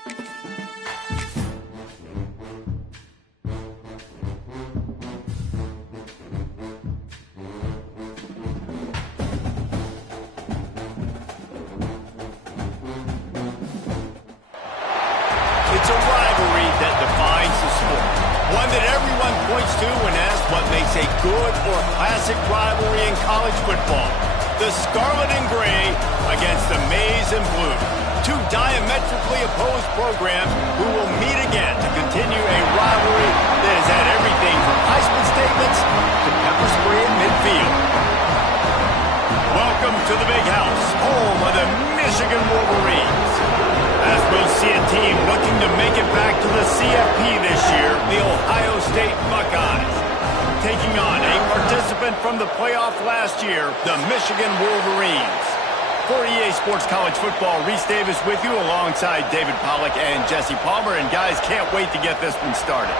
It's a rivalry that defines the sport. One that everyone points to when asked what makes a good or classic rivalry in college football. The Scarlet and Gray against the Maize and Blue. Two diametrically opposed programs who will meet again to continue a rivalry that has had everything from Heisman statements to pepper spray in midfield. Welcome to the Big House, home of the Michigan Wolverines. As we'll see a team looking to make it back to the CFP this year, the Ohio State Buckeyes. Taking on a participant from the playoff last year, the Michigan Wolverines. For EA Sports College Football, Reese Davis with you alongside David Pollack and Jesse Palmer. And guys, can't wait to get this one started.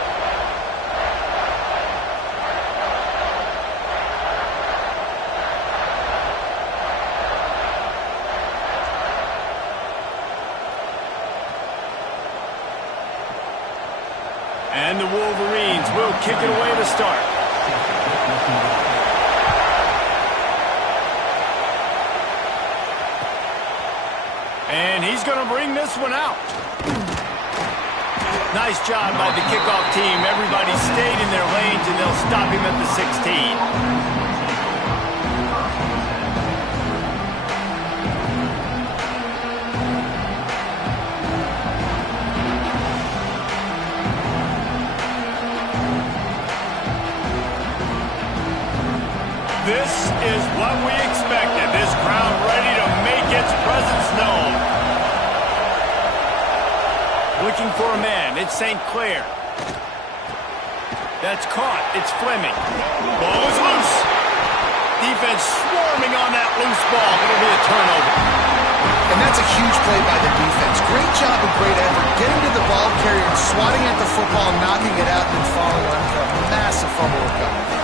And the Wolverines will kick it away to start. And he's going to bring this one out. Nice job by the kickoff team. Everybody stayed in their lanes, and they'll stop him at the 16. This is what we expected. This crowd ready to make its presence known. Looking for a man. It's St. Clair. That's caught. It's Fleming. Ball is loose. Defense swarming on that loose ball. It'll be a turnover. And that's a huge play by the defense. Great job and great effort getting to the ball carrier and swatting at the football, knocking it out, and then falling on a massive fumble recovery.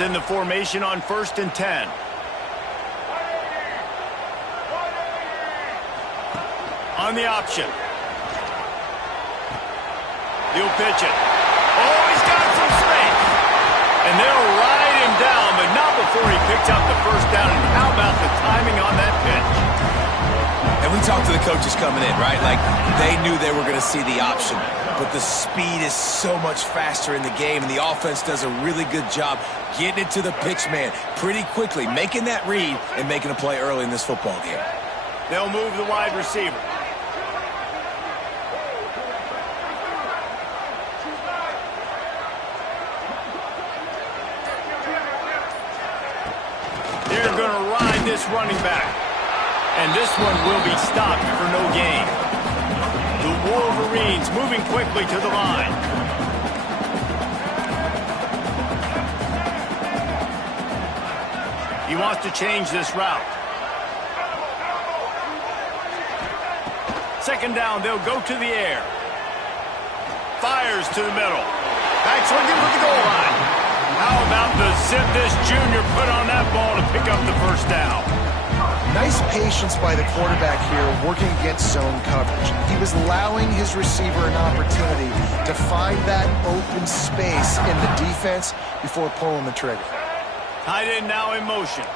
In the formation on 1st and 10. On the option. He'll pitch it. Oh, he's got some space. And they'll ride him down, but not before he picks up the first down. And how about the timing on that pitch? And we talked to the coaches coming in, right? Like, they knew they were going to see the option. But the speed is so much faster in the game, and the offense does a really good job getting it to the pitch man pretty quickly, making that read and making a play early in this football game. They'll move the wide receiver. They're going to ride this running back. And this one will be stopped for no gain. The Wolverines moving quickly to the line. He wants to change this route. Second down, they'll go to the air. Fires to the middle. Backs looking for the goal line. How about the zip this junior put on that ball to pick up the first down? Nice patience by the quarterback here, working against zone coverage. He was allowing his receiver an opportunity to find that open space in the defense before pulling the trigger. Tight end now in motion.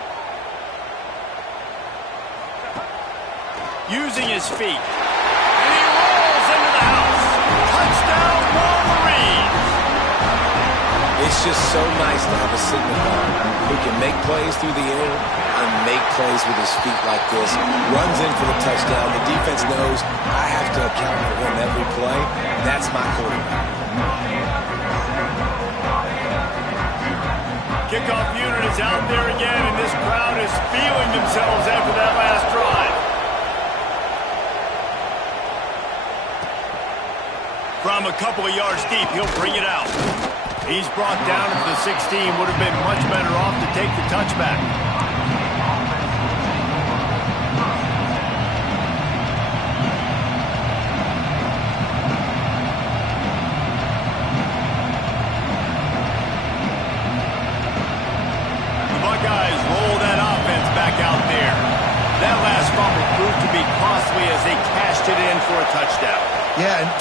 Using his feet. And he rolls into the house. Touchdown, Wolverines! It's just so nice to have a signal guard who can make plays through the air and make plays with his feet like this. Runs in for the touchdown. The defense knows I have to account for him every play. That's my quarterback. Kickoff unit is out there again, and this crowd is feeling themselves after that last drive. From a couple of yards deep, he'll bring it out. He's brought down to the 16. Would have been much better off to take the touchback.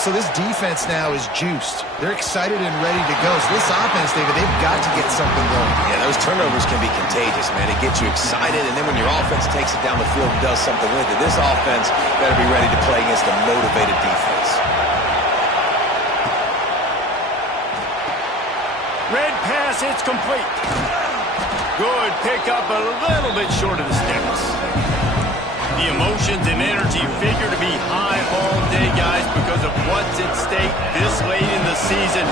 So this defense now is juiced. They're excited and ready to go. So this offense, David, they've got to get something going. Yeah, those turnovers can be contagious, man. It gets you excited, and then when your offense takes it down the field and does something with it, this offense better be ready to play against a motivated defense. Red pass, it's complete. Good pickup, a little bit short of the sticks. The emotions and energy figure to be high all day, guys, because of what's at stake this late in the season.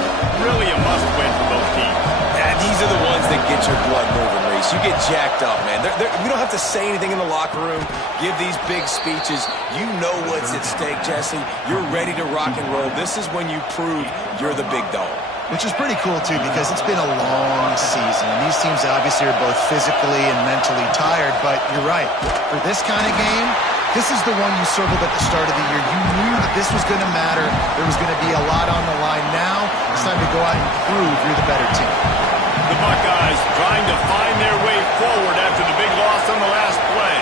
Really a must-win for both teams. Yeah, these are the ones that get your blood moving, Reese. You get jacked up, man. We don't have to say anything in the locker room, give these big speeches. You know what's at stake, Jesse. You're ready to rock and roll. This is when you prove you're the big dog. Which is pretty cool, too, because it's been a long season. And these teams obviously are both physically and mentally tired, but you're right. For this kind of game, this is the one you circled at the start of the year. You knew that this was going to matter. There was going to be a lot on the line. Now it's time to go out and prove you're the better team. The Buckeyes trying to find their way forward after the big loss on the last play.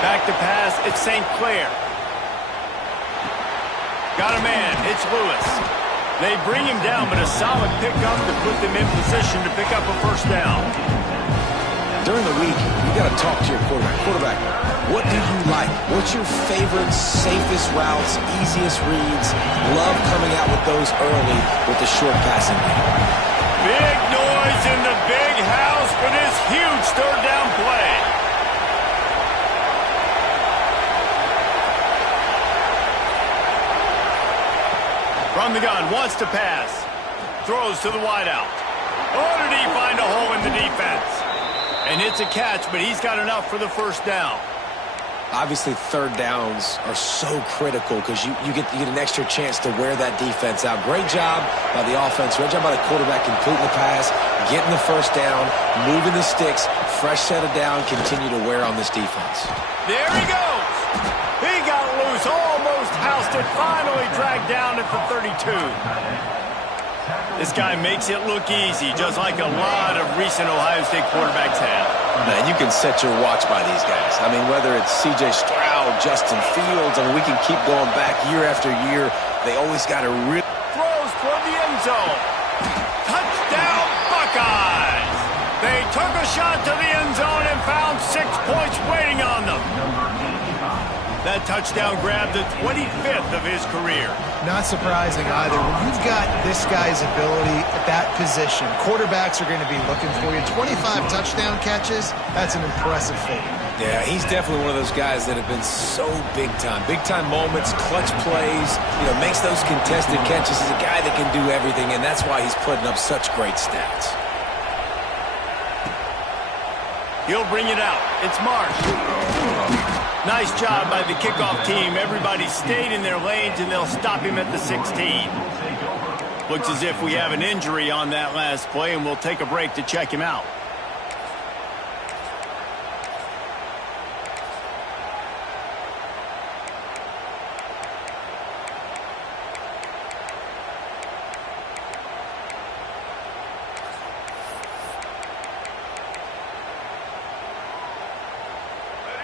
Back to pass, it's St. Clair. Got a man, it's Lewis. They bring him down, but a solid pickup to put them in position to pick up a first down. During the week, you got to talk to your quarterback. Quarterback, what do you like? What's your favorite, safest routes, easiest reads? Love coming out with those early with the short passing game. Big noise in the big house for this huge third down play. From the gun, wants to pass. Throws to the wideout. Oh, did he find a hole in the defense? And it's a catch, but he's got enough for the first down. Obviously, third downs are so critical because you get an extra chance to wear that defense out. Great job by the offense. Great job by the quarterback completing the pass, getting the first down, moving the sticks, fresh set of down, continue to wear on this defense. There he goes. He got loose, almost housed it, finally dragged down at the 32. This guy makes it look easy, just like a lot of recent Ohio State quarterbacks have. Man, you can set your watch by these guys. I mean, whether it's C.J. Stroud, Justin Fields, I mean, we can keep going back year after year. They always got a real... Throws toward the end zone. Touchdown, Buckeyes! They took a shot to the end zone and found 6 points waiting on them. That touchdown grabbed the 25th of his career. Not surprising either. When you've got this guy's ability at that position, quarterbacks are going to be looking for you. 25 touchdown catches, that's an impressive feat. Yeah, he's definitely one of those guys that have been so big time. Big time moments, clutch plays, makes those contested catches. He's a guy that can do everything, and that's why he's putting up such great stats. He'll bring it out. It's Marsh. Nice job by the kickoff team. Everybody stayed in their lanes, and they'll stop him at the 16. Looks as if we have an injury on that last play, and we'll take a break to check him out.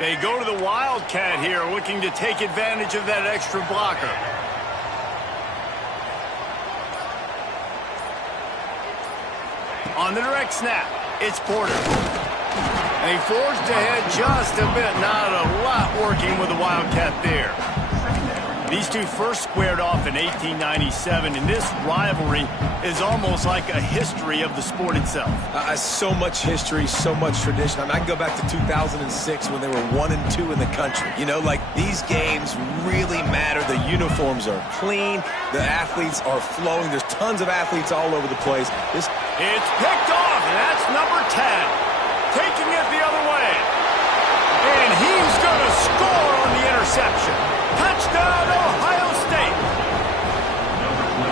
They go to the Wildcat here, looking to take advantage of that extra blocker. On the direct snap, it's Porter. And he forged ahead just a bit. Not a lot working with the Wildcat there. These two first squared off in 1897, and this rivalry is almost like a history of the sport itself. So much history, so much tradition. I mean, I can go back to 2006 when they were 1-2 in the country. These games really matter. The uniforms are clean. The athletes are flowing. There's tons of athletes all over the place. It's picked off, and that's number 10. Taking it the other way. And he's going to score on the interception. Touchdown, Ohio State.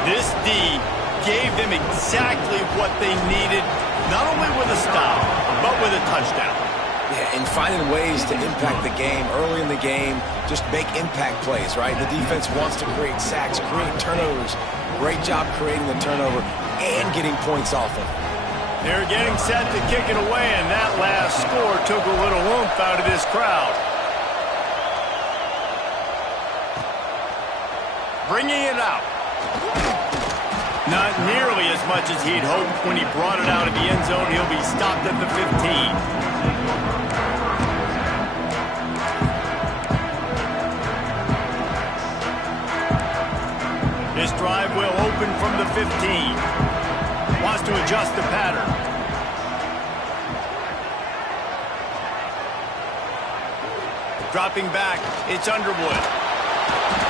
This D gave them exactly what they needed, not only with a stop, but with a touchdown. Yeah, and finding ways to impact the game early in the game, just make impact plays, right? The defense wants to create sacks, create turnovers. Great job creating the turnover and getting points off of it. They're getting set to kick it away, and that last score took a little oomph out of this crowd. bringing it out. Not nearly as much as he'd hoped when he brought it out of the end zone. He'll be stopped at the 15. This drive will open from the 15. Wants to adjust the pattern. Dropping back, it's Underwood.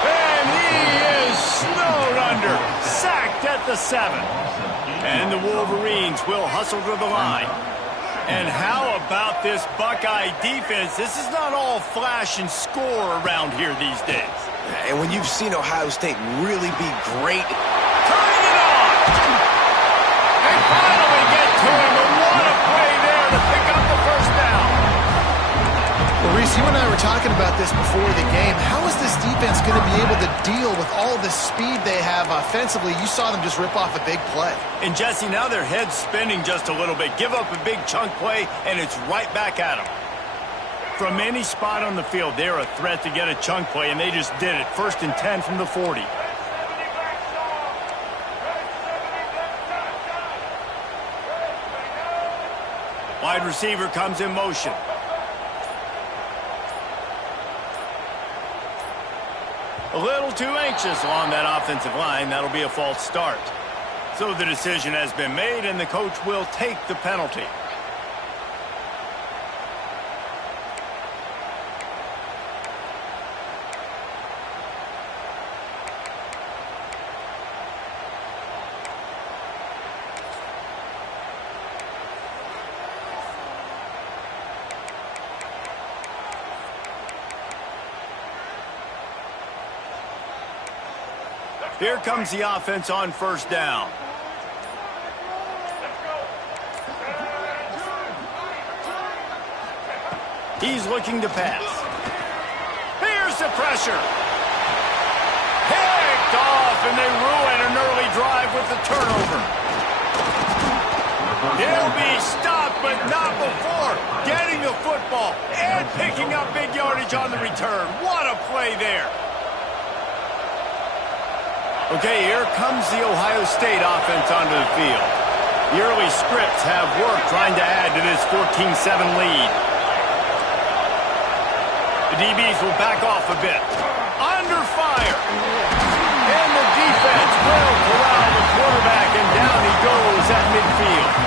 And he is snowed under. Sacked at the 7. And the Wolverines will hustle to the line. And how about this Buckeye defense? This is not all flash and score around here these days. And when you've seen Ohio State really be great. Turning it on! They finally get to him, but what a play there to pick up the first down. Well, Reese, you and I were talking about this before the game. How is this defense going to be able to deal with all the speed they have offensively? You saw them just rip off a big play. And Jesse, now their head's spinning just a little bit. Give up a big chunk play, and it's right back at them. From any spot on the field, they're a threat to get a chunk play, and they just did it. 1st and 10 from the 40. Wide receiver comes in motion. A little too anxious along that offensive line. That'll be a false start. So the decision has been made, and the coach will take the penalty. Here comes the offense on 1st down. He's looking to pass. Here's the pressure. Picked off, and they ruin an early drive with the turnover. He'll be stopped, but not before getting the football and picking up big yardage on the return. What a play there. Okay, here comes the Ohio State offense onto the field. The early scripts have worked trying to add to this 14-7 lead. The DBs will back off a bit. Under fire. And the defense will corral the quarterback, and down he goes at midfield.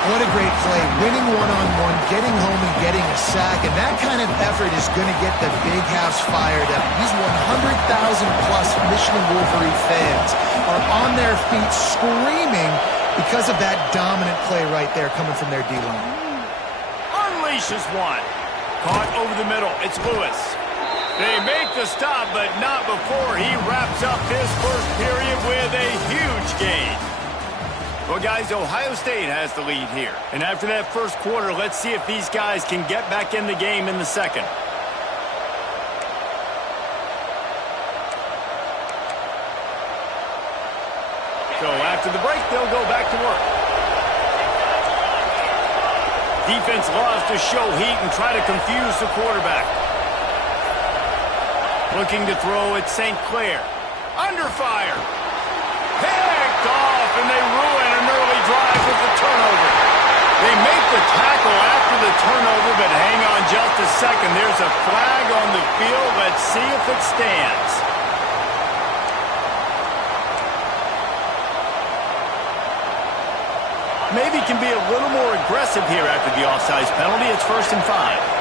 What a great play. Winning one-on-one, getting home and getting a sack, and that kind of effort is going to get the big house fired up. These 100,000-plus Michigan Wolverine fans are on their feet screaming because of that dominant play right there coming from their D-line. Unleashes one. Caught over the middle. It's Lewis. They make the stop, but not before he wraps up this first period with a huge gain. Well, guys, Ohio State has the lead here. And after that first quarter, let's see if these guys can get back in the game in the second. So after the break, they'll go back to work. Defense loves to show heat and try to confuse the quarterback. Looking to throw at St. Clair. Under fire. Picked off, and they ruin an early drive with the turnover. They make the tackle after the turnover, but hang on just a second. There's a flag on the field. Let's see if it stands. Maybe can be a little more aggressive here after the offsides penalty. It's 1st and 5.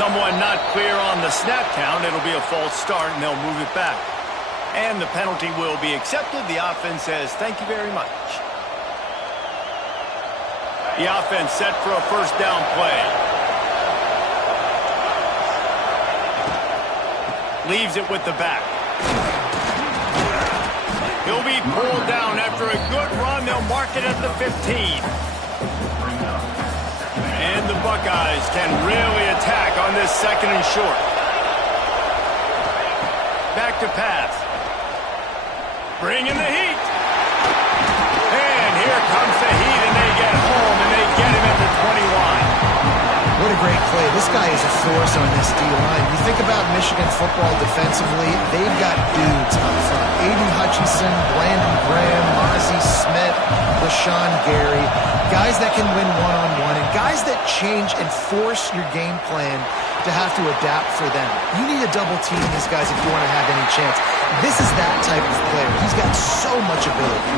Someone not clear on the snap count. It'll be a false start, and they'll move it back. And the penalty will be accepted. The offense says, thank you very much. The offense set for a 1st down play. Leaves it with the back. He'll be pulled down after a good run. They'll mark it at the 15. And the Buckeyes can really attack on this 2nd and short. Back to pass. Bringing the heat. great play. This guy is a force on this D-line. You think about Michigan football defensively, they've got dudes up front. Aiden Hutchinson, Brandon Graham, Mozzie Smith, Rashawn Gary. Guys that can win one-on-one and guys that change and force your game plan to have to adapt for them. You need to double team these guys if you want to have any chance. This is that type of player. He's got so much ability.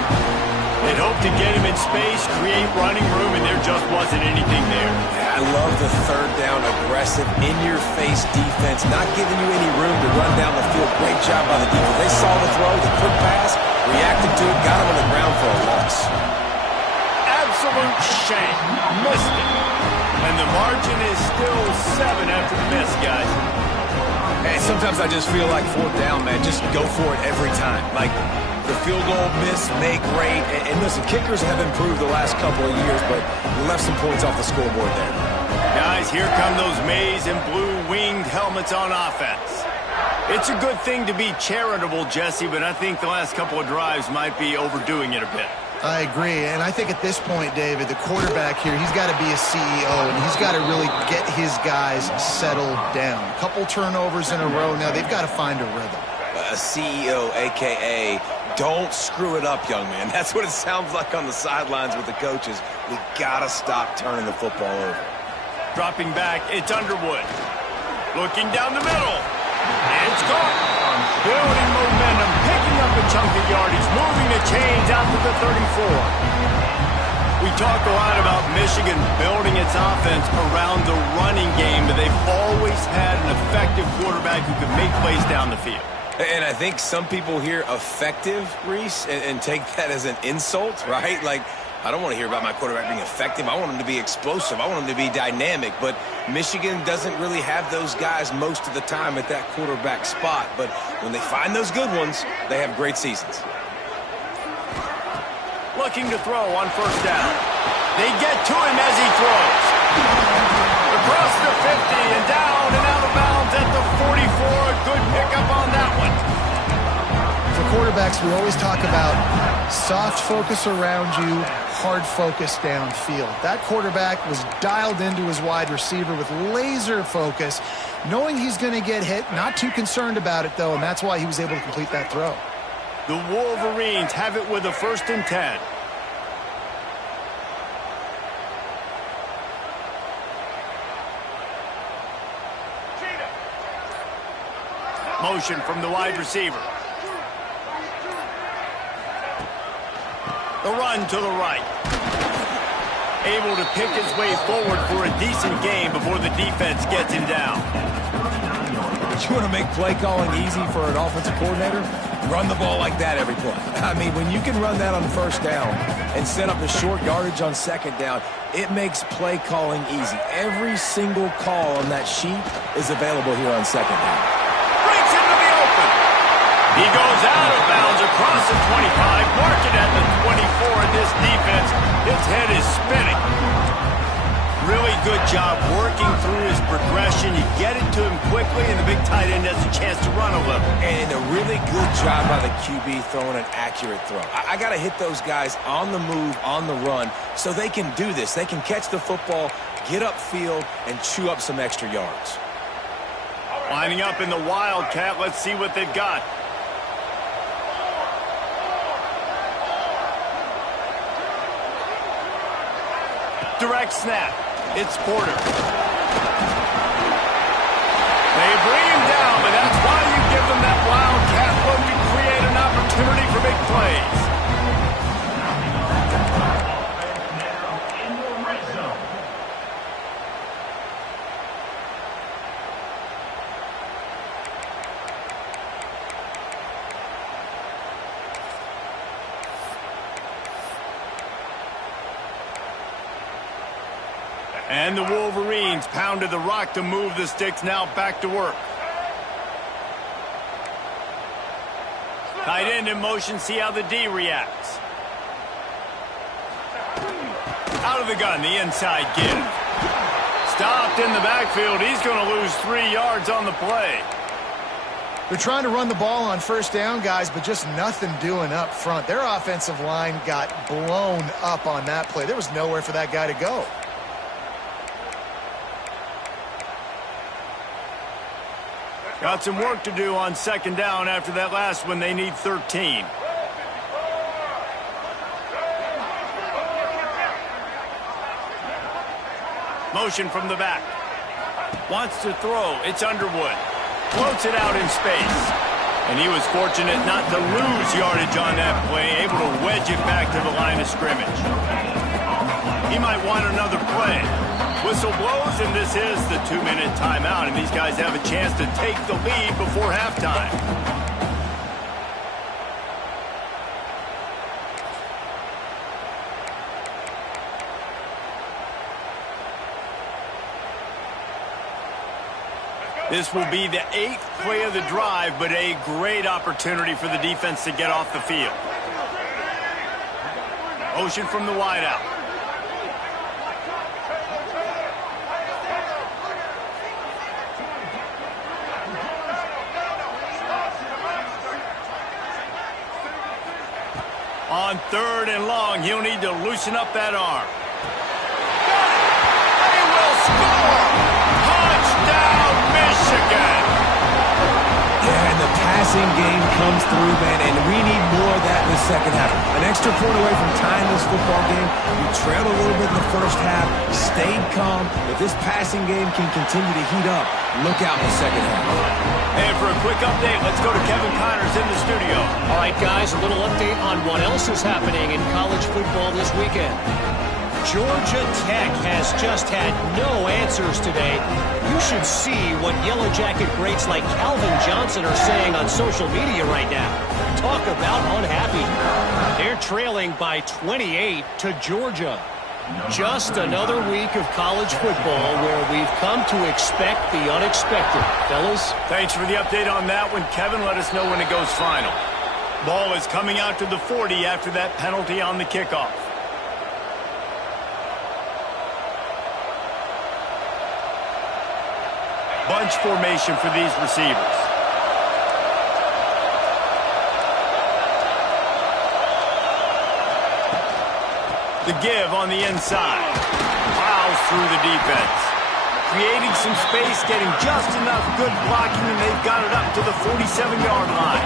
They'd hope to get him in space, create running room, and there just wasn't anything there. Yeah, I love the third down, aggressive, in-your-face defense, not giving you any room to run down the field. Great job by the defense. They saw the throw, the quick pass, reacted to it, got him on the ground for a loss. Absolute shame. Missed it. And the margin is still 7 after the miss, guys. And sometimes I just feel like fourth down, man. Just go for it every time. Like, the field goal miss, make great. And listen, kickers have improved the last couple of years, but we left some points off the scoreboard there. Guys, here come those maize and blue winged helmets on offense. It's a good thing to be charitable, Jesse, but I think the last couple of drives might be overdoing it a bit. I agree, and I think at this point, David, the quarterback here, he's got to be a CEO, and he's got to really get his guys settled down. A couple turnovers in a row now. They've got to find a rhythm. A CEO, a.k.a. don't screw it up, young man. That's what it sounds like on the sidelines with the coaches. We got to stop turning the football over. Dropping back, it's Underwood. Looking down the middle. It's gone. Building momentum, picking up a chunk of yardage, moving the chains out to the 34. We talk a lot about Michigan building its offense around the running game, but they've always had an effective quarterback who can make plays down the field. And I think some people hear effective, Reese, and take that as an insult, right? Like, I don't want to hear about my quarterback being effective. I want him to be explosive. I want him to be dynamic. But Michigan doesn't really have those guys most of the time at that quarterback spot. But when they find those good ones, they have great seasons. Looking to throw on first down. They get to him as he throws. Across the 50 and down and out of bounds at the 44. A good pickup on that one. For quarterbacks, we always talk about soft focus around you, hard focus downfield. That quarterback was dialed into his wide receiver with laser focus, knowing he's going to get hit, not too concerned about it, though, and that's why he was able to complete that throw. The Wolverines have it with a 1st and 10. Motion from the wide receiver. The run to the right. Able to pick his way forward for a decent game before the defense gets him down. You want to make play calling easy for an offensive coordinator? Run the ball like that every play. I mean, when you can run that on first down and set up the short yardage on second down, it makes play calling easy. Every single call on that sheet is available here on second down. Breaks into the open. He goes out of bounds across the 25, marked it at the 24, and this defense, its head is spinning. Really good job working through his progression. You get it to him quickly, and the big tight end has a chance to run a little. And a really good job by the QB throwing an accurate throw. I got to hit those guys on the move, on the run, so they can do this. They can catch the football, get upfield, and chew up some extra yards. Lining up in the Wildcat. Let's see what they've got. Direct snap. It's Porter. They bring him down, but that's why you give them that Wildcat look to create an opportunity for big plays. And the Wolverines pounded the rock to move the sticks, now back to work. Tight end in motion, see how the D reacts. Out of the gun, the inside give. Stopped in the backfield, he's going to lose 3 yards on the play. They're trying to run the ball on first down, guys, but just nothing doing up front. Their offensive line got blown up on that play. There was nowhere for that guy to go. Got some work to do on second down after that last one. They need 13. Motion from the back. Wants to throw. It's Underwood. Floats it out in space. And he was fortunate not to lose yardage on that play, able to wedge it back to the line of scrimmage. He might want another play. Whistle blows, and this is the 2-minute timeout, and these guys have a chance to take the lead before halftime. This will be the 8th play of the drive, but a great opportunity for the defense to get off the field. Motion from the wideout. On 3rd and long, he'll need to loosen up that arm. They will score! Touchdown, Michigan! Yeah, and the passing game comes through, man, and we need more of that in the second half. An extra point away from tying this football game. You trailed a little bit in the first half, stayed calm. If this passing game can continue to heat up, look out in the second half. And for a quick update, let's go to Kevin Connors in the studio. All right, guys, a little update on what else is happening in college football this weekend. Georgia Tech has just had no answers today. You should see what Yellow Jacket greats like Calvin Johnson are saying on social media right now. Talk about unhappy. They're trailing by 28 to Georgia. Just another week of college football where we've come to expect the unexpected. Fellas? Thanks for the update on that one, Kevin. Let us know when it goes final. Ball is coming out to the 40 after that penalty on the kickoff. Bunch formation for these receivers. The give on the inside. Plows through the defense. Creating some space, getting just enough good blocking, and they've got it up to the 47-yard line.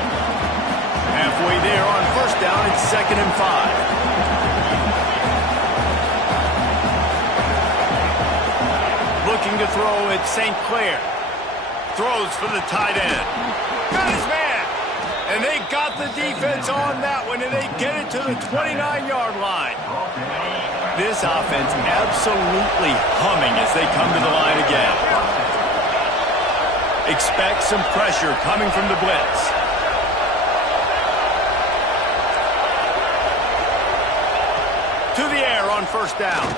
Halfway there on first down, it's 2nd and 5. Looking to throw at St. Clair. Throws for the tight end. Got his man. And they got the defense on that one, and they get it to the 29-yard line. This offense absolutely humming as they come to the line again. Expect some pressure coming from the blitz. To the air on first down.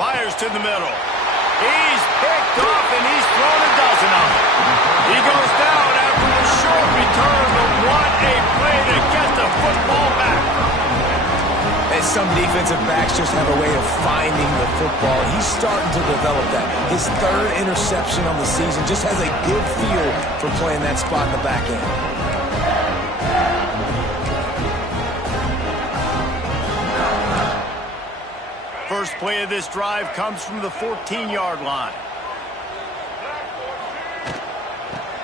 Fires to the middle. He's picked off, and he's thrown a dozen of them. He goes down after a short return, but what a play to get the football back. And some defensive backs just have a way of finding the football. He's starting to develop that. His 3rd interception on the season just has a good feel for playing that spot in the back end. First play of this drive comes from the 14-yard line.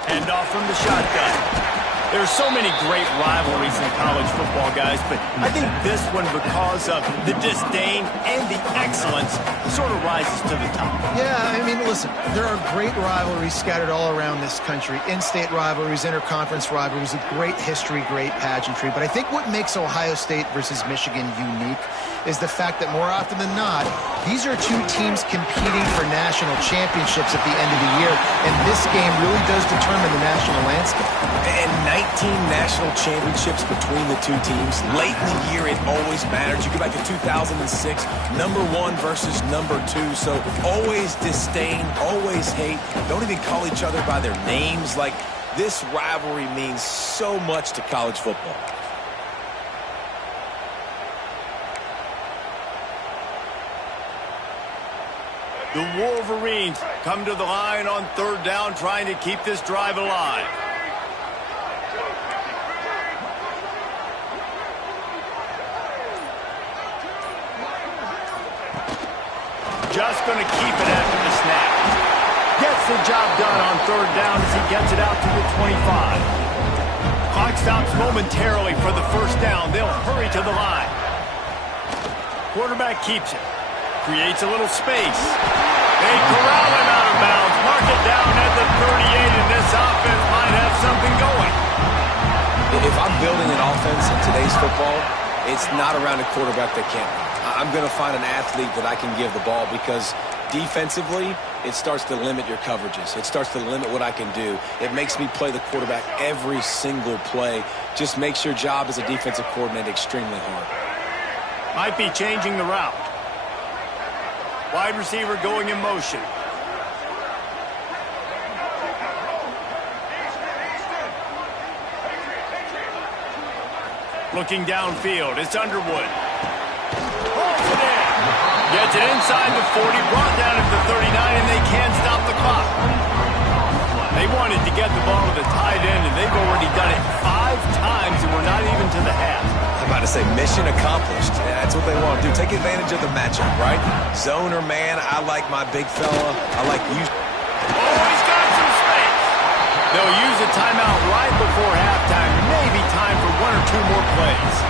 Handoff from the shotgun. There are so many great rivalries in college football, guys, but I think this one, because of the disdain and the excellence, sort of rises to the top. Yeah, I mean, listen, there are great rivalries scattered all around this country. In-state rivalries, interconference rivalries, with great history, great pageantry. But I think what makes Ohio State versus Michigan unique is the fact that more often than not, these are two teams competing for national championships at the end of the year, and this game really does determine the national landscape. And 19 national championships between the two teams. Late in the year, it always matters. You go back to 2006, number 1 versus number 2. So always disdain, always hate. Don't even call each other by their names. Like, this rivalry means so much to college football. The Wolverines come to the line on 3rd down, trying to keep this drive alive. Just going to keep it after the snap. Gets the job done on third down as he gets it out to the 25. Clock stops momentarily for the first down. They'll hurry to the line. Quarterback keeps it. Creates a little space. They corral him out of bounds. Mark it down at the 38, and this offense might have something going. If I'm building an offense in today's football, it's not around a quarterback that can't run. I'm going to find an athlete that I can give the ball because defensively, it starts to limit your coverages. It starts to limit what I can do. It makes me play the quarterback every single play. Just makes your job as a defensive coordinator extremely hard. Might be changing the route. Wide receiver going in motion. Looking downfield, it's Underwood. Pulls it in. Gets it inside the 40, brought down at the 39, and they can't stop the clock. They wanted to get the ball to the tight end, and they've already done it 5 times, and we're not even to the half. I'm about to say mission accomplished. Yeah, that's what they want to do. Take advantage of the matchup, right? Zone or man, I like my big fella. I like you. Oh, he's got some space. They'll use a timeout right before halftime. Maybe time for 1 or 2 more plays.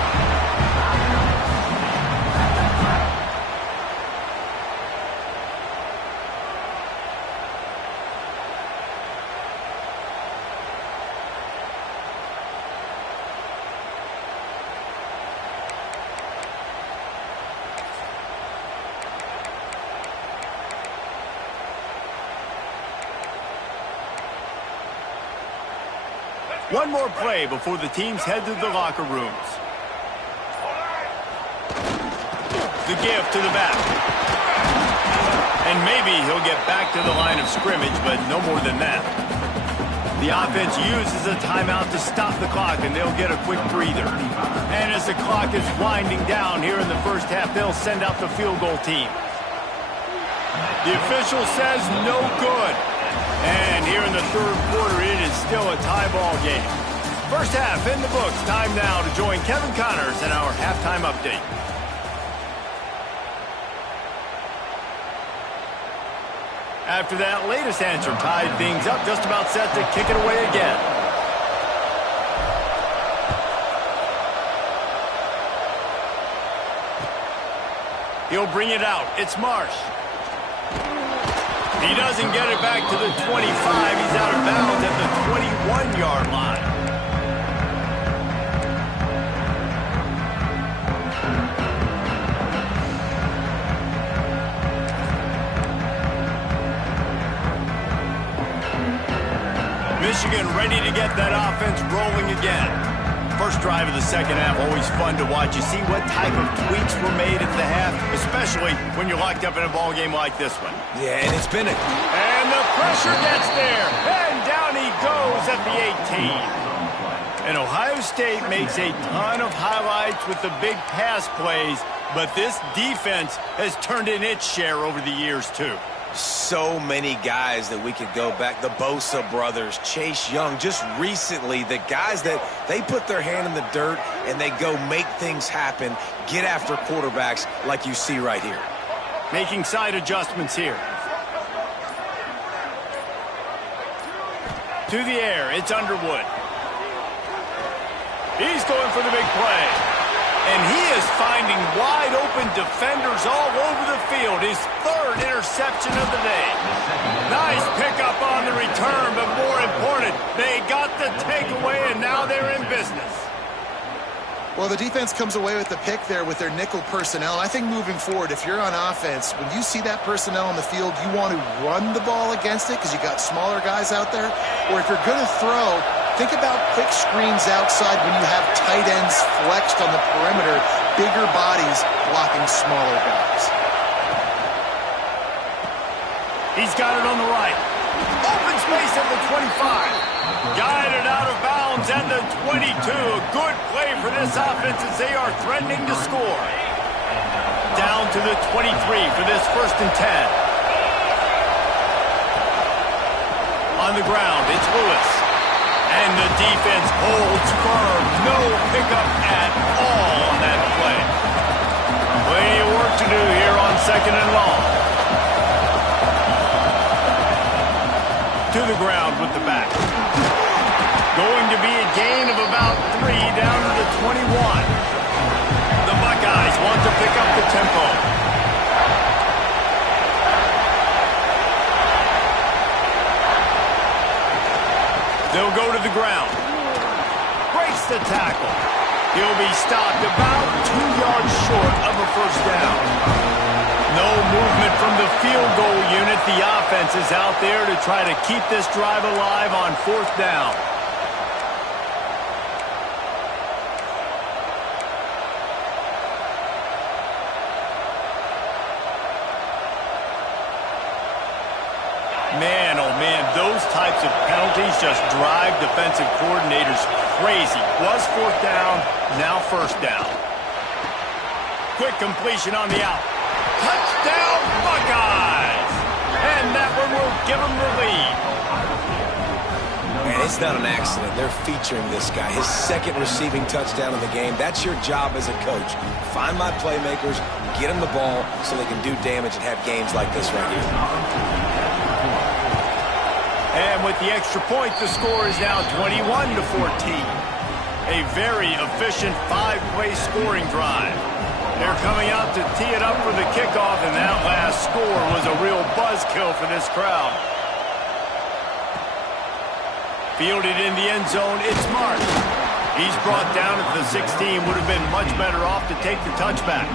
One more play before the teams head to the locker rooms. The give to the back. And maybe he'll get back to the line of scrimmage, but no more than that. The offense uses a timeout to stop the clock, and they'll get a quick breather. And as the clock is winding down here in the first half, they'll send out the field goal team. The official says no good. And here in the third quarter, it is still a tie ball game. First half in the books. Time now to join Kevin Connors in our halftime update. After that latest answer tied things up, just about set to kick it away again. He'll bring it out. It's Marsh. He doesn't get it back to the 25. He's out of bounds at the 21-yard line. Michigan ready to get that offense rolling again. First drive of the second half, always fun to watch. You see what type of tweaks were made at the half, especially when you're locked up in a ball game like this one. Yeah, and it's been a... And the pressure gets there, and down he goes at the 18. And Ohio State makes a ton of highlights with the big pass plays, but this defense has turned in its share over the years, too. So many guys that we could go back. The Bosa brothers, Chase Young, just recently, the guys that they put their hand in the dirt and they go make things happen, get after quarterbacks like you see right here. Making side adjustments here. To the air, it's Underwood. He's going for the big play. And he is finding wide-open defenders all over the field. His third interception of the day. Nice pickup on the return, but more important, they got the takeaway, and now they're in business. Well, the defense comes away with the pick there with their nickel personnel. I think moving forward, if you're on offense, when you see that personnel on the field, you want to run the ball against it because you got smaller guys out there. Or if you're going to throw, think about quick screens outside when you have tight ends flexed on the perimeter, bigger bodies blocking smaller guys. He's got it on the right. Open space at the 25. Guided out of bounds at the 22. A good play for this offense as they are threatening to score. Down to the 23 for this 1st and 10. On the ground, it's Lewis. And the defense holds firm. No pickup at all on that play. Plenty of work to do here on 2nd and long. to the ground with the back. Going to be a gain of about 3 down to the 21. The Buckeyes want to pick up the tempo. They'll go to the ground. Breaks the tackle. He'll be stopped about 2 yards short of a first down. No movement from the field goal unit. The offense is out there to try to keep this drive alive on 4th down. Man, oh man, those types of penalties just drive defensive coordinators crazy. Was 4th down, now 1st down. Quick completion on the out. Touchdown, Buckeyes! And that one will give them the lead. Man, it's not an accident. They're featuring this guy. His 2nd receiving touchdown of the game. That's your job as a coach. Find my playmakers, get them the ball so they can do damage and have games like this right here. And with the extra point, the score is now 21-14. A very efficient 5-play scoring drive. They're coming out to tee it up for the kickoff, and that last score was a real buzzkill for this crowd. Fielded in the end zone, it's Mark. He's brought down at the 16, would have been much better off to take the touchback.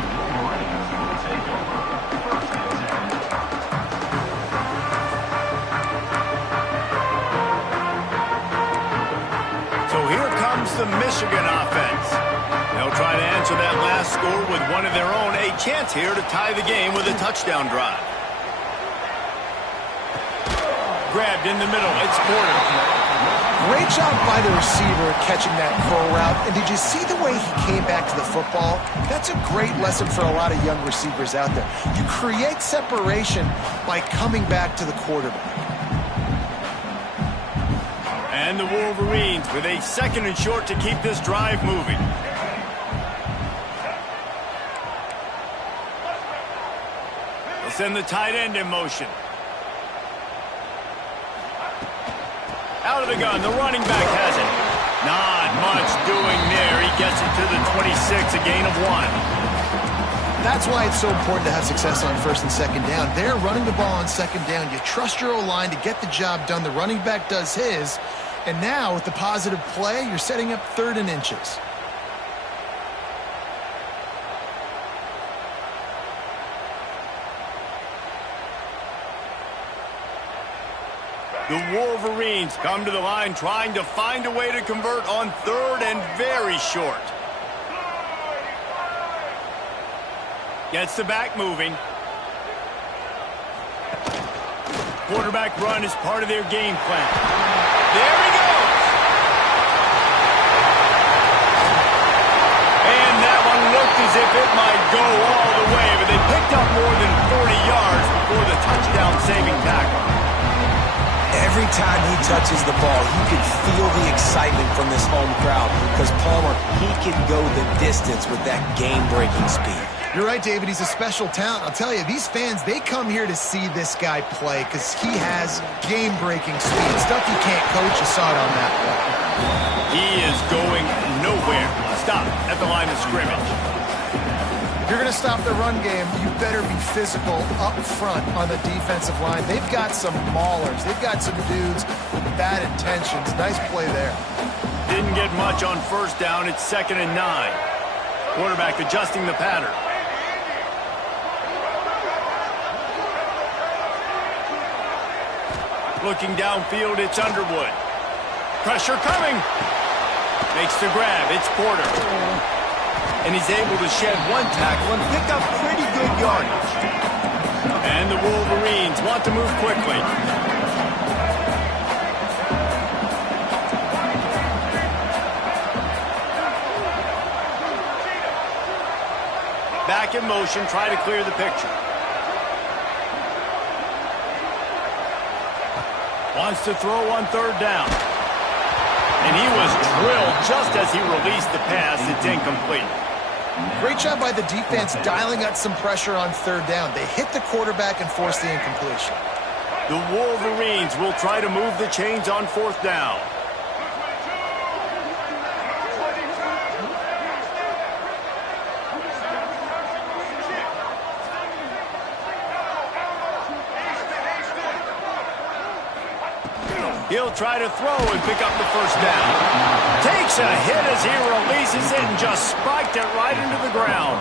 The Michigan offense. They'll try to answer that last score with one of their own. A chance here to tie the game with a touchdown drive. Grabbed in the middle. It's Porter. Great job by the receiver catching that curl route. And did you see the way he came back to the football? That's a great lesson for a lot of young receivers out there. You create separation by coming back to the quarterback. And the Wolverines with a 2nd and short to keep this drive moving. They'll send the tight end in motion. Out of the gun, the running back has it. Not much doing there. He gets it to the 26, a gain of 1. That's why it's so important to have success on 1st and 2nd down. They're running the ball on 2nd down. You trust your O-line to get the job done. The running back does his. And now, with the positive play, you're setting up 3rd and inches. The Wolverines come to the line trying to find a way to convert on 3rd and very short. Gets the back moving. Quarterback run is part of their game plan. There he goes. And that one looked as if it might go all the way, but they picked up more than 40 yards before the touchdown-saving tackle. Every time he touches the ball, you can feel the excitement from this home crowd because Palmer, he can go the distance with that game-breaking speed. You're right, David. He's a special talent. I'll tell you, these fans, they come here to see this guy play because he has game-breaking speed. Stuff you can't coach. You saw it on that play. He is going nowhere. Stop at the line of scrimmage. If you're going to stop the run game, you better be physical up front on the defensive line. They've got some maulers. They've got some dudes with bad intentions. Nice play there. Didn't get much on 1st down. It's 2nd and 9. Quarterback adjusting the pattern. Looking downfield, it's Underwood. Pressure coming. Makes the grab. It's Porter. And he's able to shed one tackle and pick up pretty good yardage. And the Wolverines want to move quickly. Back in motion, try to clear the picture. Wants to throw on 3rd down. And he was drilled just as he released the pass. It's incomplete. Great job by the defense dialing up some pressure on 3rd down. They hit the quarterback and forced the incompletion. The Wolverines will try to move the chains on 4th down. He'll try to throw and pick up the 1st down. Takes a hit as he releases it and just spiked it right into the ground.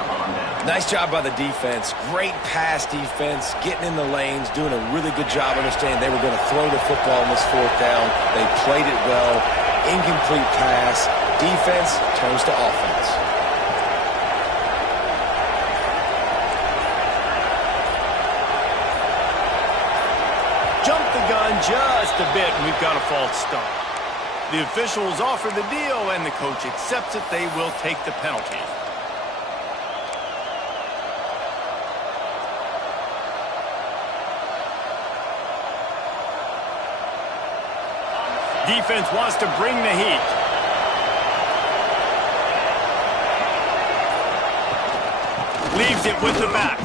Nice job by the defense. Great pass defense, getting in the lanes, doing a really good job understanding they were going to throw the football on this 4th down. They played it well. Incomplete pass. Defense turns to offense. Jumped the gun just a bit, and we've got a false start. The officials offer the deal, and the coach accepts it. They will take the penalty. Defense wants to bring the heat. Leaves it with the back.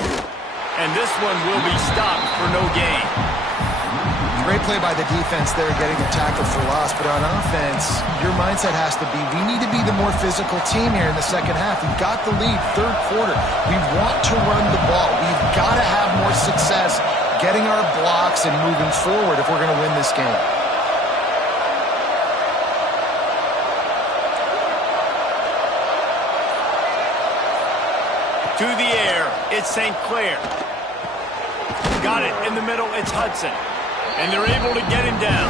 And this one will be stopped for no gain. Great play by the defense there, getting a tackle for loss. But on offense, your mindset has to be, we need to be the more physical team here in the second half. We've got the lead, 3rd quarter. We want to run the ball. We've got to have more success getting our blocks and moving forward if we're going to win this game. To the air, it's St. Clair. Got it in the middle, it's Hudson. And they're able to get him down.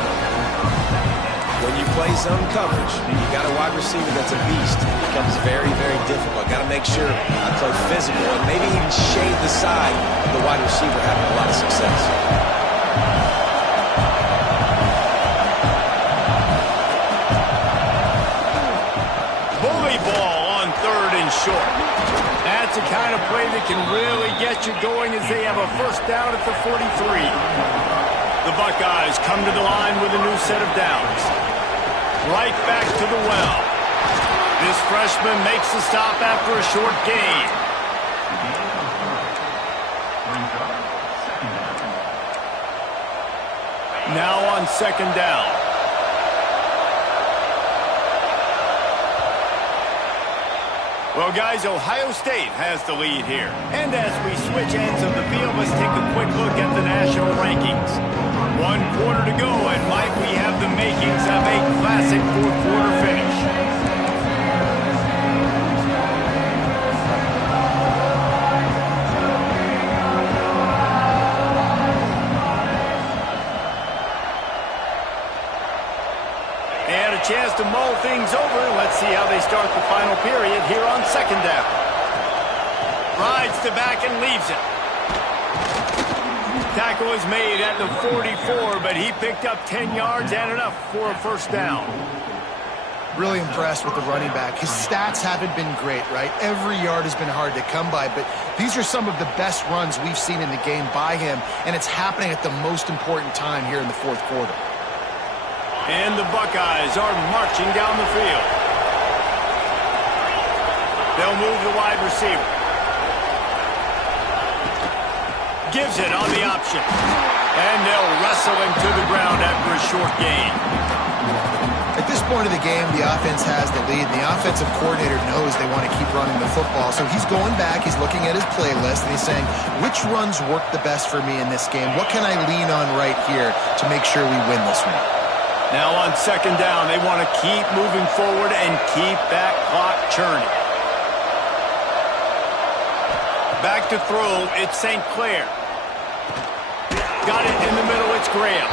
When you play zone coverage, and you got a wide receiver that's a beast, it becomes very, very difficult. Got to make sure I play physical and maybe even shade the side of the wide receiver having a lot of success. Bully ball on 3rd and short. That's the kind of play that can really get you going as they have a 1st down at the 43. The Buckeyes come to the line with a new set of downs. Right back to the well. This freshman makes the stop after a short gain. Now on 2nd down. Well, guys, Ohio State has the lead here. And as we switch ends of the field, let's take a quick look at the national rankings. 1 quarter to go, and Mike, we have the makings of a classic 4th quarter finish. And a chance to mull things over. Let's see how they start the final period here on 2nd down. Rides to back and leaves it. Tackle is made at the 44, but he picked up 10 yards and enough for a 1st down. Really impressed with the running back. His stats haven't been great, right? Every yard has been hard to come by, but these are some of the best runs we've seen in the game by him, and it's happening at the most important time here in the 4th quarter. And the Buckeyes are marching down the field. They'll move the wide receiver. Gives it on the option. And they'll wrestle him to the ground after a short gain. At this point of the game, the offense has the lead, and the offensive coordinator knows they want to keep running the football. So he's going back, he's looking at his playlist, and he's saying, which runs work the best for me in this game? What can I lean on right here to make sure we win this one? Now on 2nd down, they want to keep moving forward and keep that clock churning. Back to throw, it's St. Clair. Got it in the middle, it's Graham.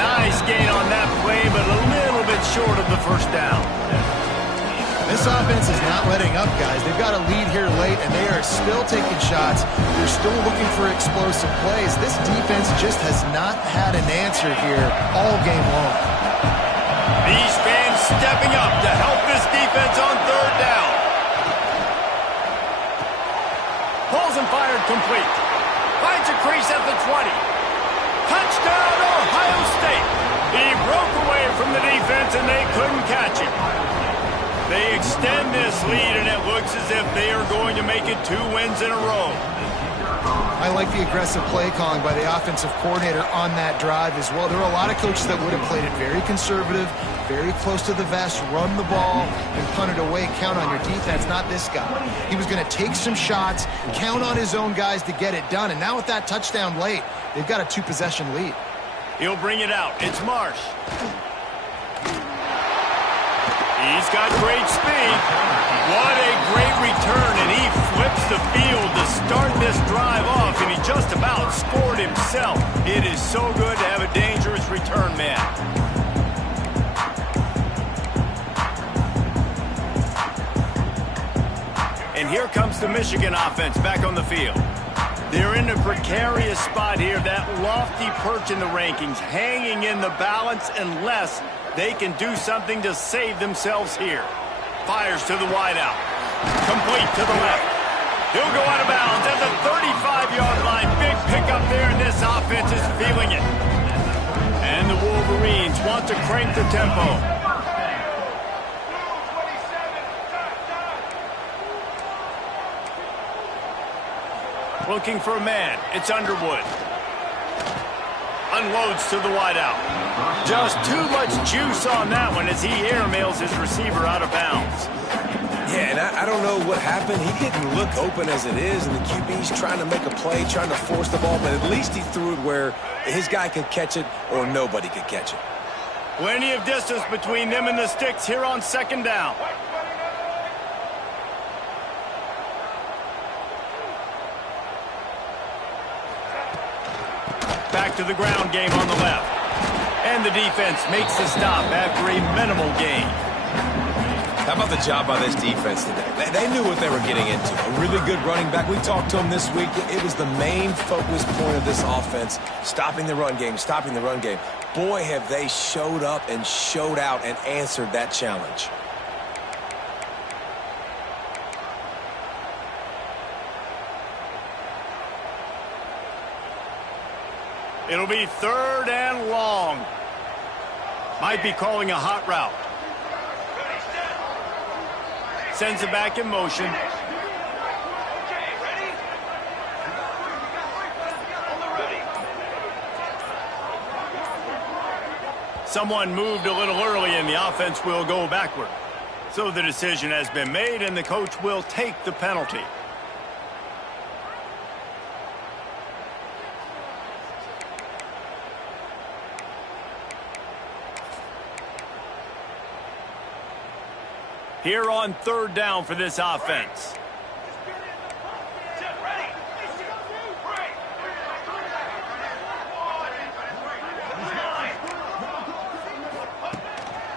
Nice gain on that play, but a little bit short of the 1st down. This offense is not letting up, guys. They've got a lead here late, and they are still taking shots. They're still looking for explosive plays. This defense just has not had an answer here all game long. These fans stepping up to help this defense on 3rd down. Pulls and fired complete. Finds a crease at the 20. Touchdown, Ohio State. He broke away from the defense, and they couldn't catch him. They extend this lead, and it looks as if they are going to make it 2 wins in a row. I like the aggressive play calling by the offensive coordinator on that drive as well. There are a lot of coaches that would have played it very conservative, very close to the vest, run the ball, and punt it away. Count on your defense, not this guy. He was going to take some shots, count on his own guys to get it done. And now with that touchdown late, they've got a 2-possession lead. He'll bring it out. It's Marsh. He's got great speed. What a great return, and he flips the field to start this drive off, and he just about scored himself. It is so good to have a dangerous return man. And here comes the Michigan offense back on the field. They're in a precarious spot here, that lofty perch in the rankings, hanging in the balance unless they can do something to save themselves here. Fires to the wideout. Complete to the left. He'll go out of bounds at the 35-yard line. Big pickup there, and this offense is feeling it. And the Wolverines want to crank the tempo. Looking for a man. It's Underwood. Unloads to the wideout. Just too much juice on that one as he airmails his receiver out of bounds. Yeah, and I don't know what happened. He didn't look open as it is, and the QB's trying to make a play, trying to force the ball, but at least he threw it where his guy could catch it or nobody could catch it. Plenty of distance between them and the sticks here on second down. Back to the ground game on the left. And the defense makes the stop after a minimal gain. How about the job by this defense today? They knew what they were getting into. A really good running back. We talked to him this week. It was the main focus point of this offense, stopping the run game, stopping the run game. Boy, have they showed up and showed out and answered that challenge. It'll be third and long. Might be calling a hot route. Sends it back in motion. Someone moved a little early and the offense will go backward. So the decision has been made and the coach will take the penalty. Here on third down for this offense.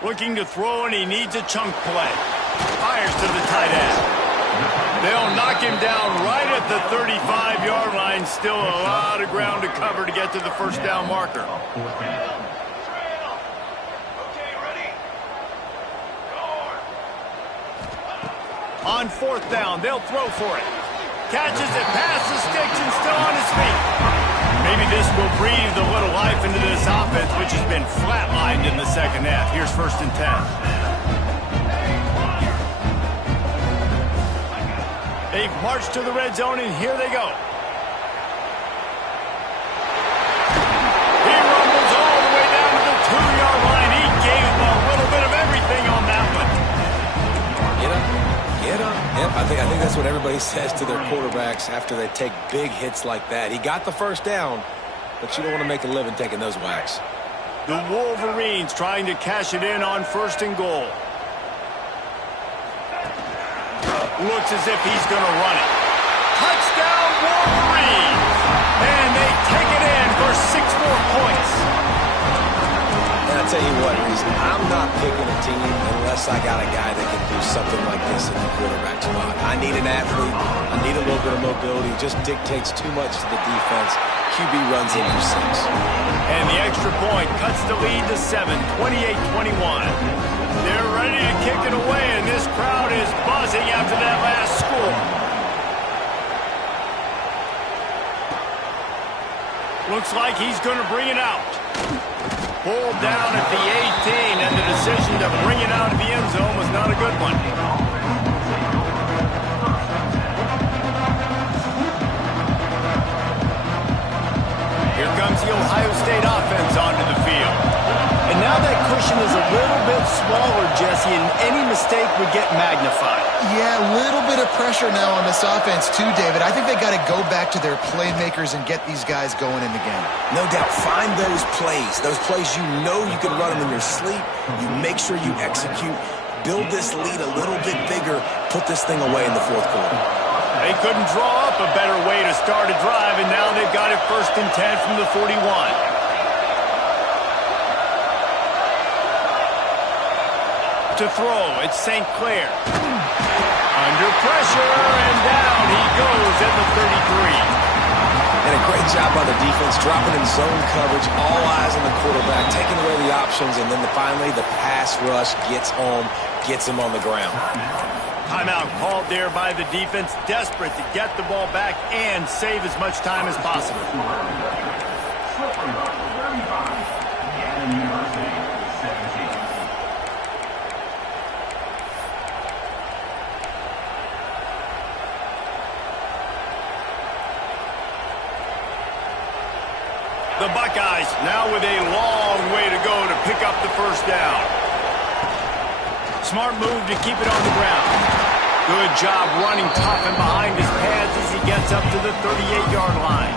Looking to throw, and he needs a chunk play. Fires to the tight end. They'll knock him down right at the 35-yard line. Still a lot of ground to cover to get to the first down marker. On fourth down, they'll throw for it. Catches it, past the sticks, and still on his feet. Maybe this will breathe a little life into this offense, which has been flatlined in the second half. Here's 1st and 10. They've marched to the red zone, and here they go. He rumbles all the way down to the 2-yard line. He gave a little bit of everything on that one. Get up. Get up. Yep, I think that's what everybody says to their quarterbacks after they take big hits like that. He got the first down, but you don't want to make a living taking those whacks. The Wolverines trying to cash it in on 1st and goal. Looks as if he's going to run it. Touchdown, Wolverines! And they take it in for 6 more points. And I'll tell you what, Reese, I'm not picking a team unless I got a guy that can do something like this in the quarterback spot. I need an athlete. I need a little bit of mobility. Just dictates too much to the defense. QB runs in for 6. And the extra point cuts the lead to 7, 28-21. They're ready to kick it away, and this crowd is buzzing after that last score. Looks like he's going to bring it out. Pulled down at the 18, and the decision to bring it out of the end zone was not a good one. cushion is a little bit smaller, Jesse, and any mistake would get magnified. Yeah, a little bit of pressure now on this offense too, David. I think they got to go back to their playmakers and get these guys going in the game. No doubt. Find those plays you know you can run them in your sleep. You make sure you execute. Build this lead a little bit bigger. Put this thing away in the fourth quarter. They couldn't draw up a better way to start a drive, and now they've got it 1st and 10 from the 41. To throw, it's St. Clair. Under pressure, and down he goes at the 33. And a great job by the defense, dropping in zone coverage, all eyes on the quarterback, taking away the options, and then finally the pass rush gets home, gets him on the ground. Timeout called there by the defense, desperate to get the ball back and save as much time as possible. The Buckeyes now with a long way to go to pick up the 1st down. Smart move to keep it on the ground. Good job running tough and behind his pads as he gets up to the 38-yard line.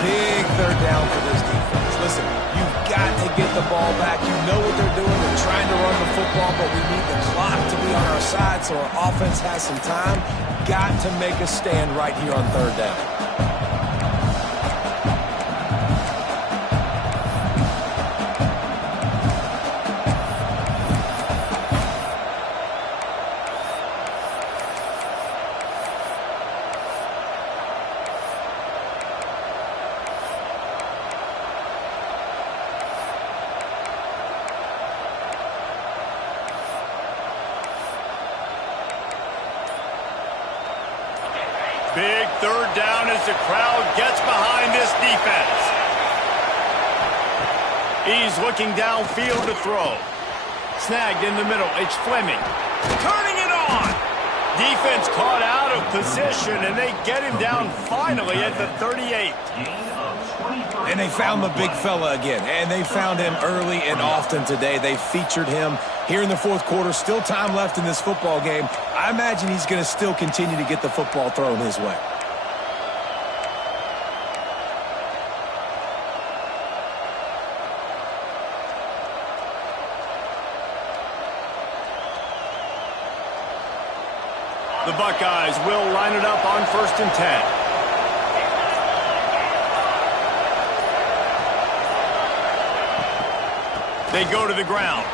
Big 3rd down for this defense. Listen, you've got to get the ball back. You know what they're doing. They're trying to run the football, but we need the clock to be on our side so our offense has some time. Got to make a stand right here on 3rd down. Big 3rd down as the crowd gets behind this defense. He's looking downfield to throw. Snagged in the middle. It's Fleming. Turning it on. Defense caught out of position, and they get him down finally at the 38. And they found the big fella again, and they found him early and often today. They featured him here in the 4th quarter. Still time left in this football game. I imagine he's going to still continue to get the football thrown his way. The Buckeyes will line it up on 1st and 10. They go to the ground.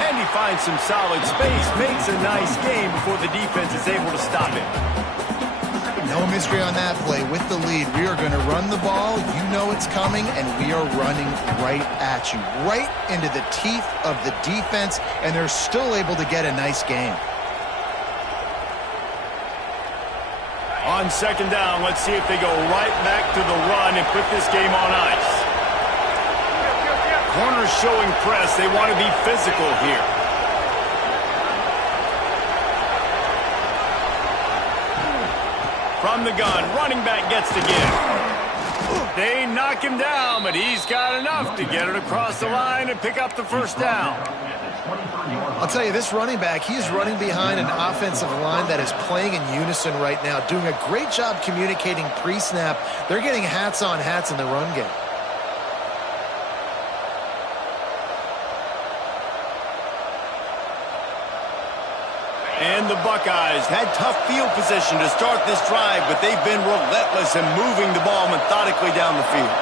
And he finds some solid space, makes a nice game before the defense is able to stop it. No mystery on that play. With the lead, we are going to run the ball. You know it's coming, and we are running right at you. Right into the teeth of the defense, and they're still able to get a nice game. On 2nd down, let's see if they go right back to the run and put this game on ice. Corners showing press. They want to be physical here. From the gun, running back gets to give. They knock him down, but he's got enough to get it across the line and pick up the 1st down. I'll tell you, this running back, he's running behind an offensive line that is playing in unison right now, doing a great job communicating pre-snap. They're getting hats on hats in the run game. And the Buckeyes had tough field position to start this drive, but they've been relentless in moving the ball methodically down the field.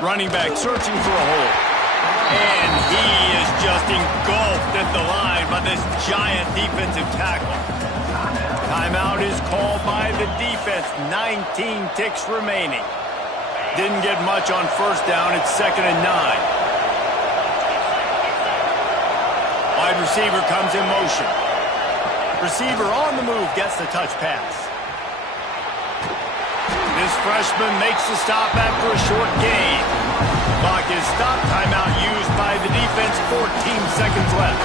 Running back searching for a hole. And he is just engulfed at the line by this giant defensive tackle. Timeout is called by the defense. 19 ticks remaining. Didn't get much on 1st down. It's 2nd and 9. Wide receiver comes in motion. Receiver on the move gets the touch pass. This freshman makes the stop after a short gain. Clock is stopped. Timeout used by the defense. 14 seconds left.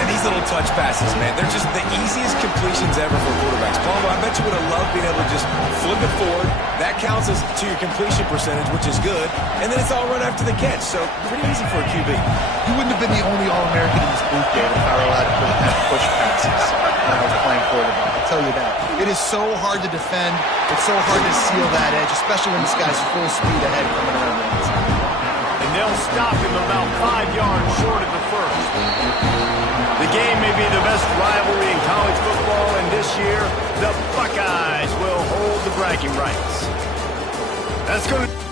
And these little touch passes, man, they're just the easiest completions ever for quarterbacks. Paulo, I bet bet you would have loved being able to just flip it forward. That counts as to your completion percentage, which is good. And then it's all run after the catch. So pretty easy for a QB. You wouldn't have been the only All-American in this booth game if I were allowed to push passes when I was playing quarterback. I'll tell you that. It is so hard to defend. It's so hard to seal that edge, especially when this guy's full speed ahead coming around the inside. And they'll stop him about 5 yards short of the first. The game may be the best rivalry in college football, and this year, the Buckeyes will hold the bragging rights. That's going to...